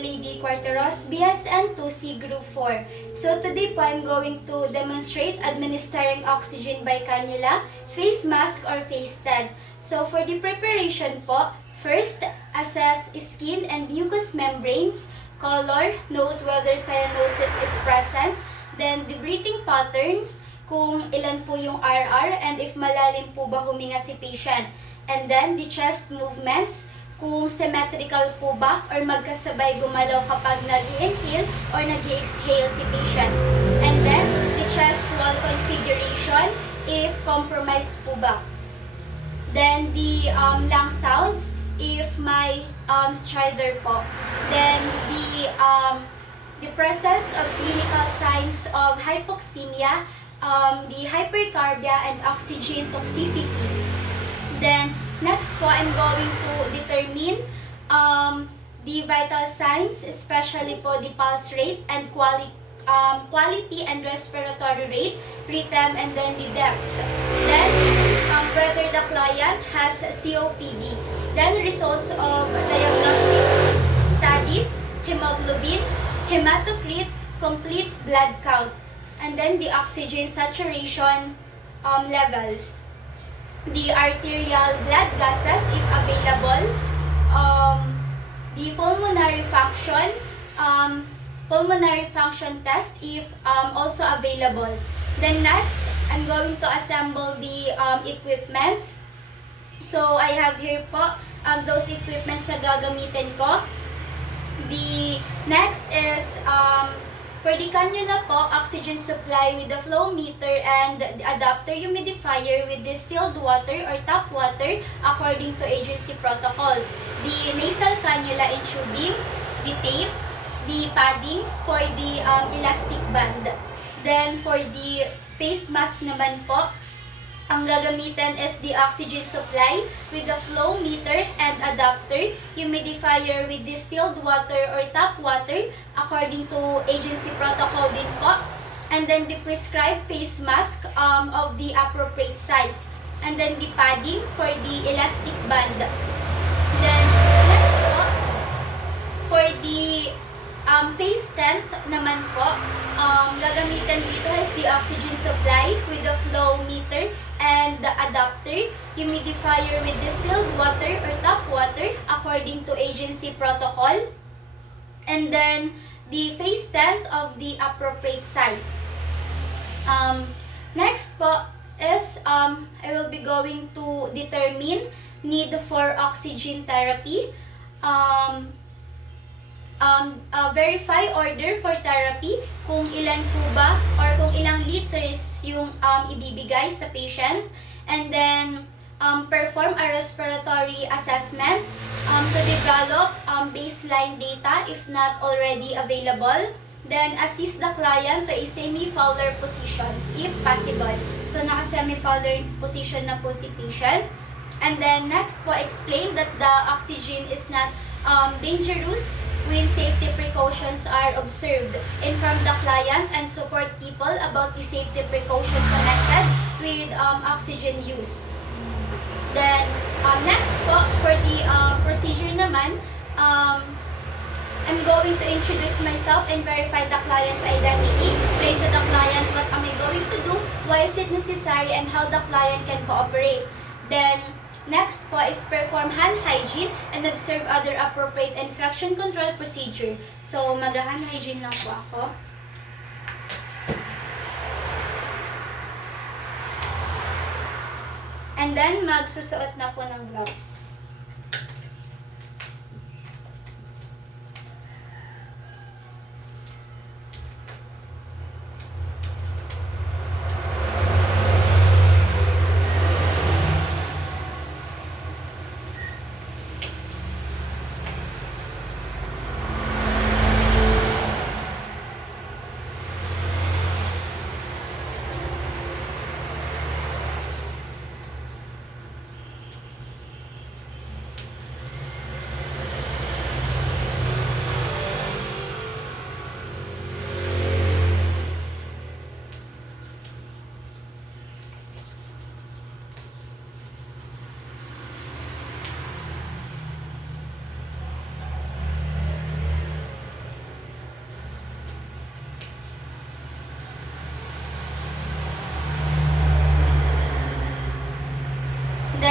Lady Cuarteros, BSN-2C Group 4. So today po I'm going to demonstrate administering oxygen by cannula, face mask or face tent. So for the preparation po, first, assess skin and mucous membranes, color, note whether cyanosis is present, then the breathing patterns, kung ilan po yung RR and if malalim po ba huminga si patient. And then the chest movements, kung symmetrical po ba or magkasabay gumalaw kapag nag-i-inhale or nag-i-exhale si patient. And then, the chest wall configuration, if compromised po ba. Then, the lung sounds, if may stridor po. Then, the presence of clinical signs of hypoxemia, the hypercarbia and oxygen toxicity. Then, next po, I'm going to determine the vital signs, especially po the pulse rate and quality and respiratory rate, rhythm, and then the depth. Then, whether the client has COPD. Then, results of diagnostic studies, hemoglobin, hematocrit, complete blood count, and then the oxygen saturation levels. The arterial blood gases if available, the pulmonary function test if also available. Then next, I'm going to assemble the equipments. So I have here po those equipments na gagamitin ko. The next is for the cannula po, oxygen supply with the flow meter and the adapter humidifier with distilled water or tap water according to agency protocol. The nasal cannula and tubing, the tape, the padding for the elastic band. Then for the face mask naman po, ang gagamitin is the oxygen supply with the flow meter and adapter, humidifier with distilled water or tap water according to agency protocol din po. And then the prescribed face mask of the appropriate size. And then the padding for the elastic band. Then next po, for the face tent naman po, gagamitin dito is the oxygen supply with the flow meter and the adapter, humidifier with distilled water or tap water according to agency protocol. And then the face tent of the appropriate size. Next po is I will be going to determine need for oxygen therapy. Verify order for therapy, kung ilan po ba or kung ilang liters yung ibibigay sa patient. And then, perform a respiratory assessment to develop baseline data if not already available. Then, assist the client to a semi-Fowler positions if possible. So, naka-semi-Fowler position na po si patient. And then, next po, explain that the oxygen is not dangerous when safety precautions are observed. Inform the client and support people about the safety precaution connected with oxygen use. Then, next po, for the procedure naman, I'm going to introduce myself and verify the client's identity, explain to the client what am I going to do, why is it necessary, and how the client can cooperate. Then, next po is perform hand hygiene and observe other appropriate infection control procedure. So, mag-hand hygiene lang po ako. And then, magsusuot na po ng gloves.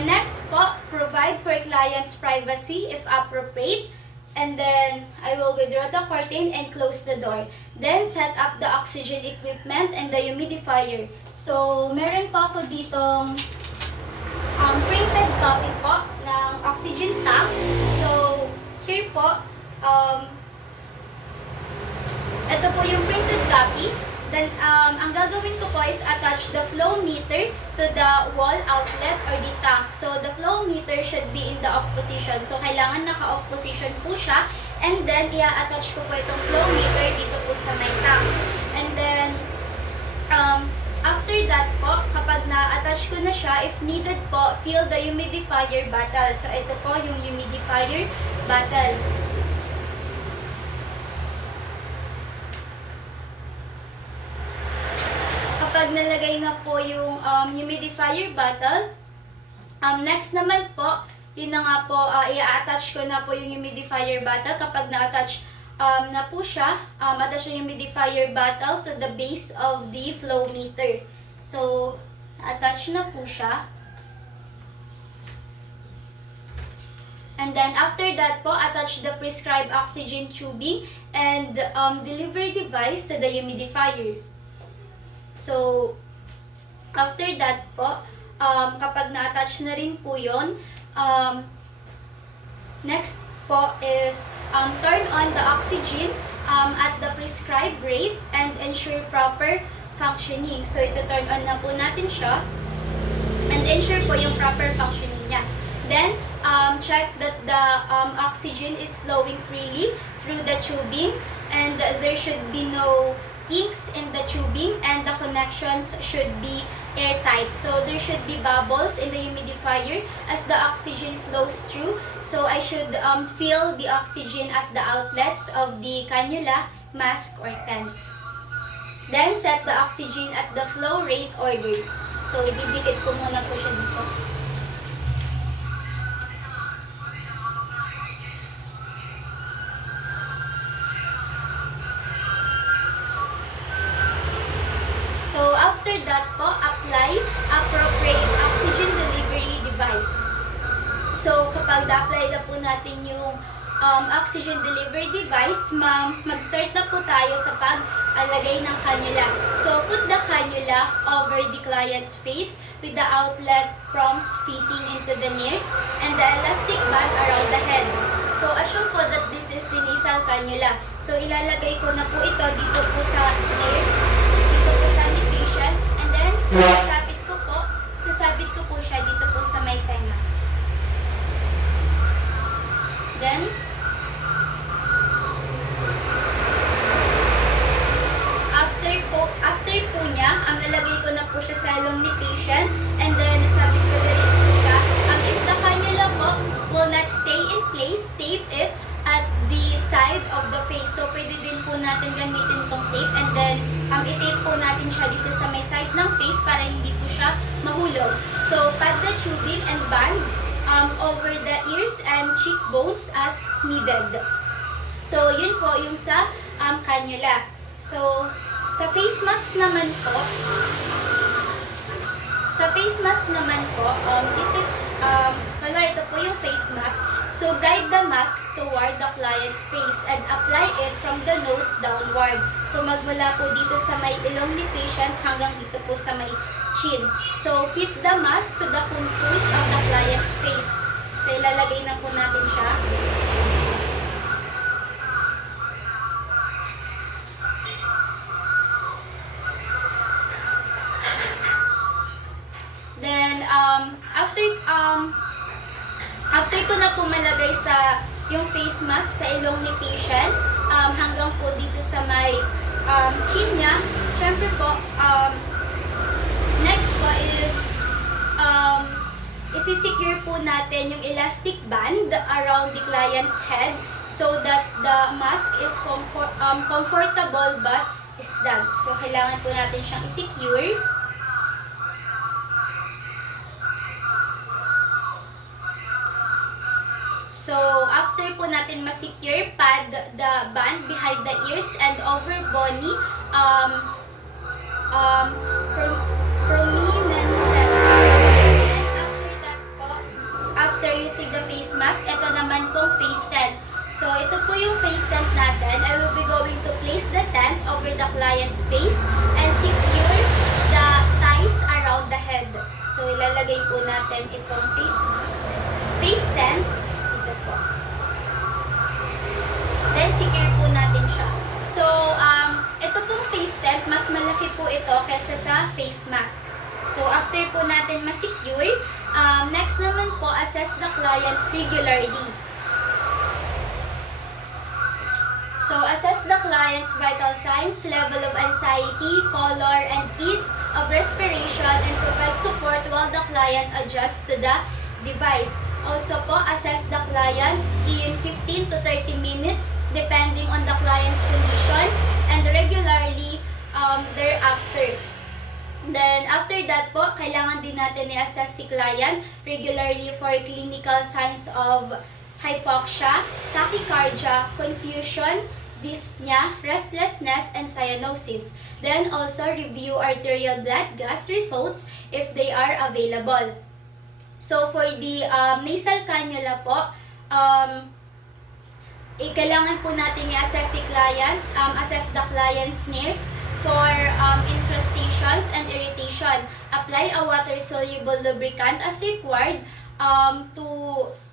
then next po, provide for client's privacy if appropriate. And then, I will withdraw the curtain and close the door. Then, set up the oxygen equipment and the humidifier. So, meron po ako ditong printed copy po ng oxygen tank. So, here po, ito po yung printed copy. Then, ang gagawin ko po is attach the flow meter to the wall outlet or the tank. So, the flow meter should be in the off position. So, kailangan naka-off position po siya. And then, i-attach ko po itong flow meter dito po sa my tank. And then, after that po, kapag na-attach ko na siya, if needed po, fill the humidifier bottle. So, ito po yung humidifier bottle. Kapag nalagay na po yung humidifier bottle, next naman po, yun na nga po, i-attach ko na po yung humidifier bottle. Kapag na-attach na po siya, attach yung humidifier bottle to the base of the flow meter. So, attach na po siya. And then, after that po, attach the prescribed oxygen tubing and delivery device to the humidifier. So, after that po, kapag na-attach na rin po yun, next po is turn on the oxygen at the prescribed rate and ensure proper functioning. So, ito turn on na po natin siya and ensure po yung proper functioning niya. Then, check that the oxygen is flowing freely through the tubing and there should be no kinks in the tubing and the connections should be airtight. So there should be bubbles in the humidifier as the oxygen flows through. So I should fill the oxygen at the outlets of the cannula, mask, or tent. Then set the oxygen at the flow rate ordered. So ididikit ko muna po siya dito. So, after that po, apply appropriate oxygen delivery device. So, kapag na-apply na po natin yung oxygen delivery device, mag-start na po tayo sa pag-alagay ng cannula. So, put the cannula over the client's face with the outlet prongs fitting into the nares and the elastic band around the head. So, assume po that this is the nasal cannula. So, ilalagay ko na po ito dito po sa nares, dito po sa patient, and then, sasabit ko po siya dito po sa may tenga. Then, after po niya, nalagay ko na po siya sa long ni patient, and then, nasabit ko na rin po siya. If the cannula po will not stay in place, tape it at the side of the face. So, pwede din po natin gamitin tong tape and then i-tape po natin siya dito sa may side ng face para hindi po siya mahulog. So, pad the tubing and band over the ears and cheekbones as needed. So, yun po yung sa cannula. So, sa face mask naman po, this is, ito po yung face mask. So, guide the mask toward the client's face and apply it from the nose downward. So, magmula po dito sa may ilong ni patient hanggang dito po sa may chin. So, fit the mask to the contours of the client's face. So, ilalagay na po natin siya. Then, after ko na po malagay sa yung face mask sa ilong ni patient, hanggang po dito sa may chin niya, syempre po, next po is, isi-secure po natin yung elastic band around the client's head so that the mask is comfortable but snug. So, kailangan po natin siyang i-secure. So, after po natin ma-secure, pad the band behind the ears and over bony prominences. And after that po, natin itong face mask. Face tent, ito po. Then, secure po natin siya. So, ito pong face tent, mas malaki po ito kesa sa face mask. So, after po natin ma-secure, next naman po, assess the client regularly. So, assess the client's vital signs, level of anxiety, color, and ease of respiration, and provide support while the client adjusts to the device. Also po, assess the client in 15 to 30 minutes depending on the client's condition and regularly thereafter. Then, after that po, kailangan din natin i-assess si client regularly for clinical signs of hypoxia, tachycardia, confusion, dyspnea, restlessness, and cyanosis. Then, also review arterial blood gas results if they are available. So, for the nasal cannula po, kailangan po natin i-assess si clients, assess the client's sneers for incrustations and irritation. Apply a water-soluble lubricant as required to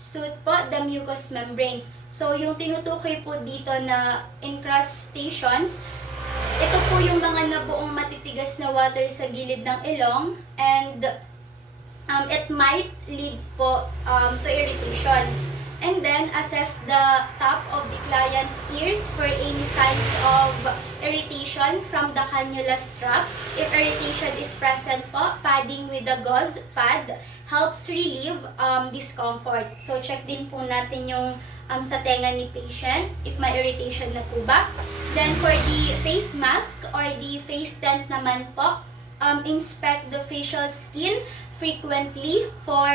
suit po the mucous membranes. So, yung tinutukoy po dito na incrustations, ito po yung mga nabuong matitigas na water sa gilid ng ilong, and it might lead po to irritation. And then, assess the top of the client's ears for any signs of irritation from the cannula strap. If irritation is present po, padding with the gauze pad helps relieve discomfort. So, check din po natin yung sa tenga ni patient, if may irritation na po ba. Then, for the face mask or the face tent naman po, inspect the facial skin frequently for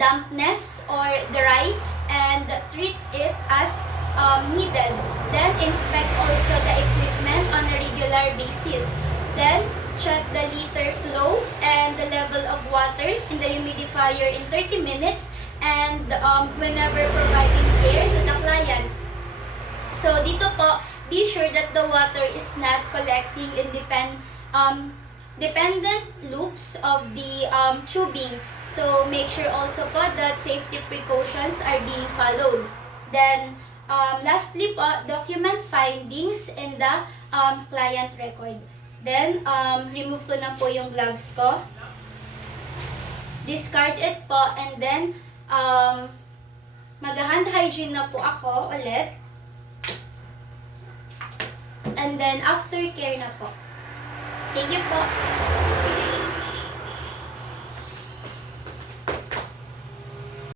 dampness or dry and treat it as needed. Then, inspect also the equipment on a regular basis. Then, check the liter flow and the level of water in the humidifier in 30 minutes and whenever providing care to the client. So, dito po, be sure that the water is not collecting in dependent loops of the tubing. So, make sure also po that safety precautions are being followed. Then, lastly po, document findings in the client record. Then, remove ko na po yung gloves ko. Discard it po, and then, mag-hand hygiene na po ako ulit. And then, aftercare na po. Thank you po.